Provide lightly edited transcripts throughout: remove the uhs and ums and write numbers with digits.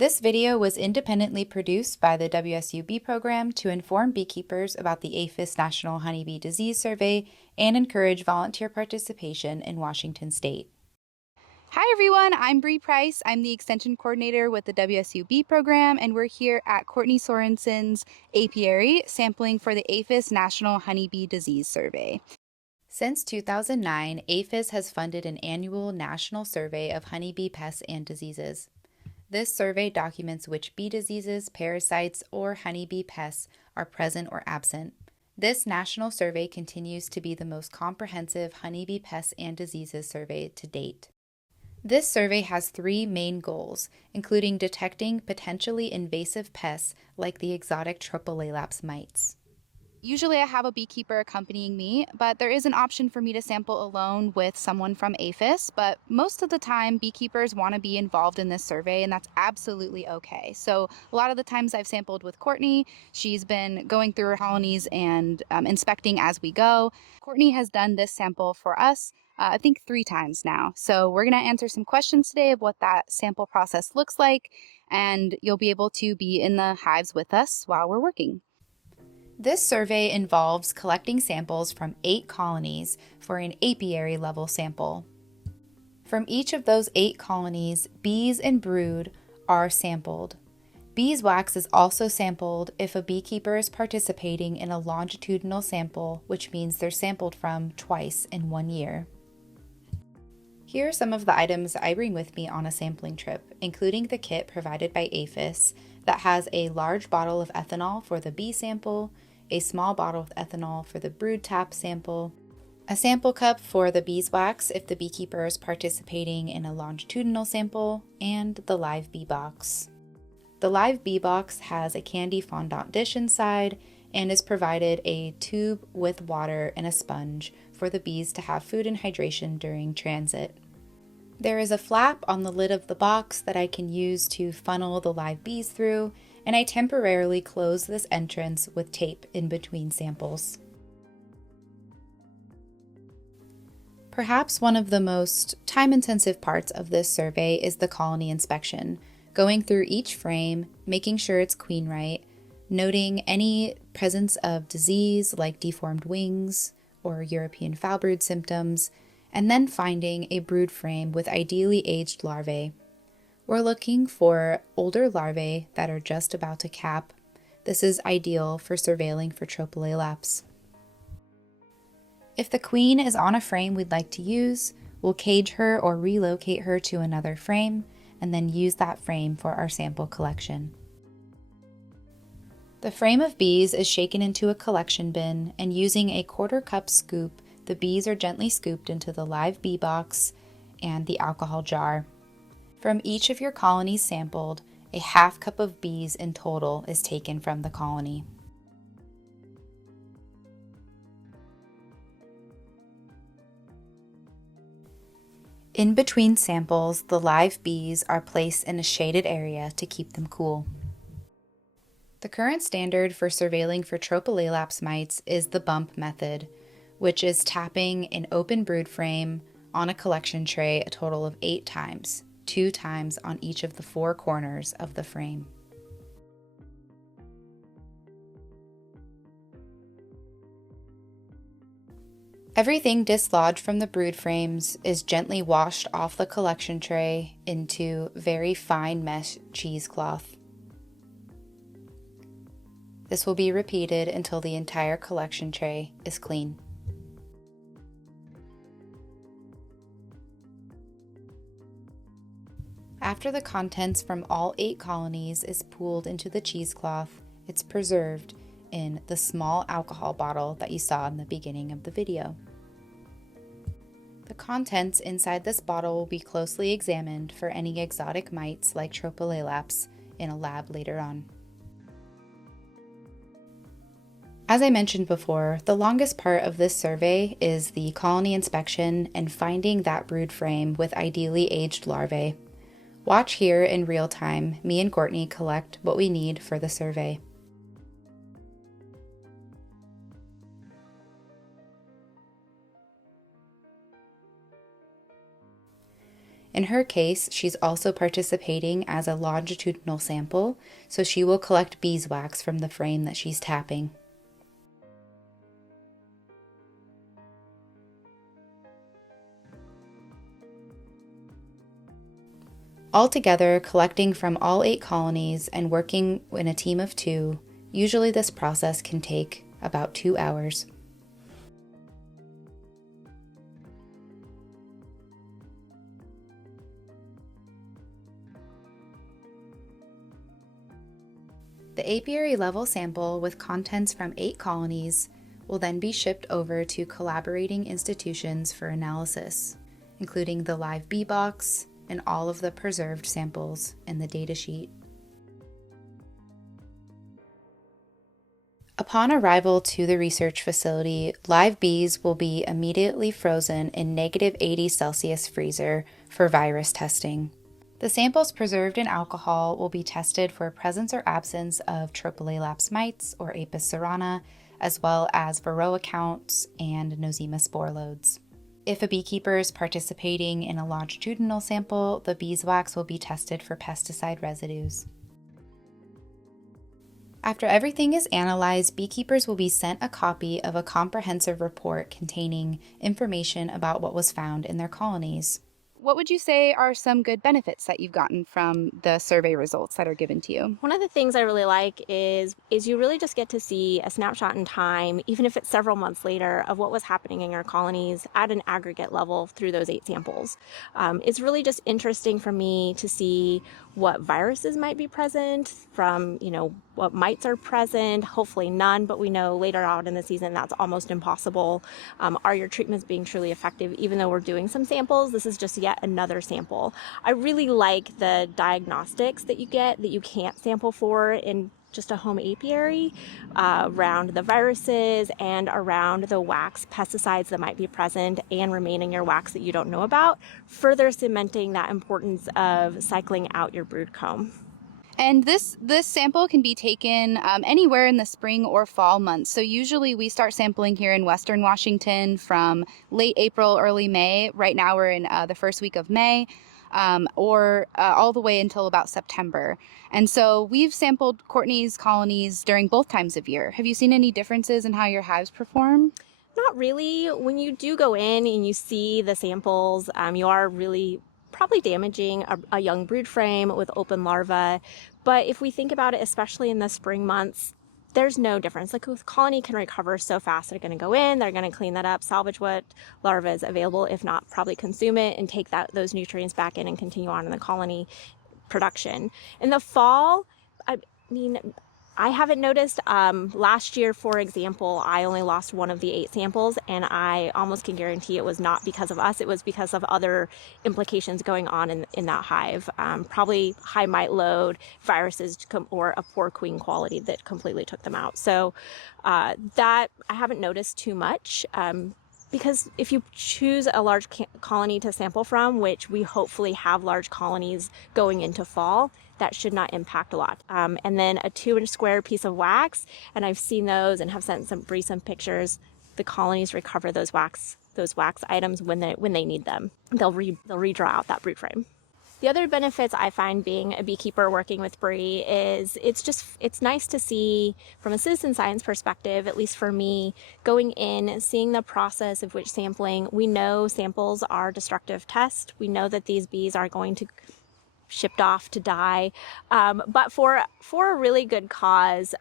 This video was independently produced by the WSU Bee Program to inform beekeepers about the APHIS National Honeybee Disease Survey and encourage volunteer participation in Washington State. Hi everyone, I'm Bree Price. I'm the Extension Coordinator with the WSU Bee Program, and we're here at Courtney Sorensen's apiary sampling for the APHIS National Honeybee Disease Survey. Since 2009, APHIS has funded an annual national survey of honeybee pests and diseases. This survey documents which bee diseases, parasites, or honeybee pests are present or absent. This national survey continues to be the most comprehensive honeybee pests and diseases survey to date. This survey has three main goals, including detecting potentially invasive pests like the exotic Tropolelaps mites. Usually I have a beekeeper accompanying me, but there is an option for me to sample alone with someone from APHIS, but most of the time beekeepers want to be involved in this survey, and that's absolutely okay. So a lot of the times I've sampled with Courtney. She's been going through her colonies and inspecting as we go. Courtney has done this sample for us, I think 3 times now. So we're going to answer some questions today of what that sample process looks like, and you'll be able to be in the hives with us while we're working. This survey involves collecting samples from 8 colonies for an apiary level sample. From each of those 8 colonies, bees and brood are sampled. Beeswax is also sampled if a beekeeper is participating in a longitudinal sample, which means they're sampled from twice in 1 year. Here are some of the items I bring with me on a sampling trip, including the kit provided by APHIS that has a large bottle of ethanol for the bee sample, a small bottle of ethanol for the brood tap sample, a sample cup for the beeswax if the beekeeper is participating in a longitudinal sample, and the live bee box. The live bee box has a candy fondant dish inside and is provided a tube with water and a sponge for the bees to have food and hydration during transit. There is a flap on the lid of the box that I can use to funnel the live bees through, and I temporarily close this entrance with tape in between samples. Perhaps one of the most time-intensive parts of this survey is the colony inspection, going through each frame, making sure it's queen right, noting any presence of disease like deformed wings or European foul brood symptoms, and then finding a brood frame with ideally aged larvae. We're looking for older larvae that are just about to cap. This is ideal for surveilling for Tropolelaps. If the queen is on a frame we'd like to use, we'll cage her or relocate her to another frame, and then use that frame for our sample collection. The frame of bees is shaken into a collection bin, and using a 1/4 cup scoop, the bees are gently scooped into the live bee box and the alcohol jar. From each of your colonies sampled, a 1/2 cup of bees in total is taken from the colony. In between samples, the live bees are placed in a shaded area to keep them cool. The current standard for surveilling for Tropolelaps mites is the bump method, which is tapping an open brood frame on a collection tray a total of 8 times, 2 times on each of the 4 corners of the frame. Everything dislodged from the brood frames is gently washed off the collection tray into very fine mesh cheesecloth. This will be repeated until the entire collection tray is clean. After the contents from all 8 colonies is pooled into the cheesecloth, it's preserved in the small alcohol bottle that you saw in the beginning of the video. The contents inside this bottle will be closely examined for any exotic mites like Tropolelaps in a lab later on. As I mentioned before, the longest part of this survey is the colony inspection and finding that brood frame with ideally aged larvae. Watch here in real time, me and Courtney collect what we need for the survey. In her case, she's also participating as a longitudinal sample, so she will collect beeswax from the frame that she's tapping. Altogether, collecting from all 8 colonies and working in a team of 2, usually this process can take about 2 hours. The apiary level sample with contents from 8 colonies will then be shipped over to collaborating institutions for analysis, including the live bee box and all of the preserved samples in the datasheet. Upon arrival to the research facility, live bees will be immediately frozen in -80 °C freezer for virus testing. The samples preserved in alcohol will be tested for presence or absence of Tropicalaps mites or APHIS cerana, as well as varroa counts and nosema spore loads. If a beekeeper is participating in a longitudinal sample, the beeswax will be tested for pesticide residues. After everything is analyzed, beekeepers will be sent a copy of a comprehensive report containing information about what was found in their colonies. What would you say are some good benefits that you've gotten from the survey results that are given to you? One of the things I really like is you really just get to see a snapshot in time, even if it's several months later, of what was happening in your colonies at an aggregate level through those 8 samples. It's really just interesting for me to see what viruses might be present, from what mites are present, hopefully none, but we know later on in the season that's almost impossible. Are your treatments being truly effective? Even though we're doing some samples, this is just yet another sample. I really like the diagnostics that you get that you can't sample for in just a home apiary, around the viruses and around the wax pesticides that might be present and remain in your wax that you don't know about, further cementing that importance of cycling out your brood comb. And this sample can be taken anywhere in the spring or fall months. So usually we start sampling here in Western Washington from late April, early May. Right now we're in the first week of May, or all the way until about September. And so we've sampled Courtney's colonies during both times of year. Have you seen any differences in how your hives perform? Not really. When you do go in and you see the samples, you are really probably damaging a young brood frame with open larvae. But if we think about it, especially in the spring months, there's no difference. Like, with colony can recover so fast. They're going to go in, they're going to clean that up, salvage what larvae is available, if not probably consume it and take those nutrients back in and continue on in the colony production. In the fall, I mean, I haven't noticed. Last year, for example, I only lost one of the 8 samples, and I almost can guarantee it was not because of us. It was because of other implications going on in that hive. Probably high mite load, viruses, or a poor queen quality that completely took them out. So that I haven't noticed too much. Because if you choose a large colony to sample from, which we hopefully have large colonies going into fall, that should not impact a lot. And then a 2-inch square piece of wax, and I've seen those and have sent Bree some pictures. The colonies recover those wax items when they need them. They'll redraw out that brood frame. The other benefits I find being a beekeeper working with Bree is it's nice to see from a citizen science perspective, at least for me, going in, seeing the process of which sampling. We know samples are destructive tests. We know that these bees are going to shipped off to die, but for a really good cause.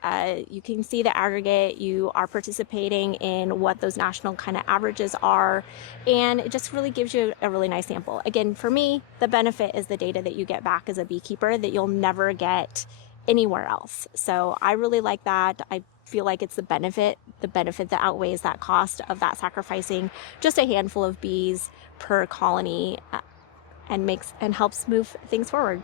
You can see the aggregate. You are participating in what those national kind of averages are, and it just really gives you a really nice sample. Again, for me, the benefit is the data that you get back as a beekeeper that you'll never get anywhere else. So I really like that. I feel like it's the benefit that outweighs that cost of that sacrificing just a handful of bees per colony, and helps move things forward.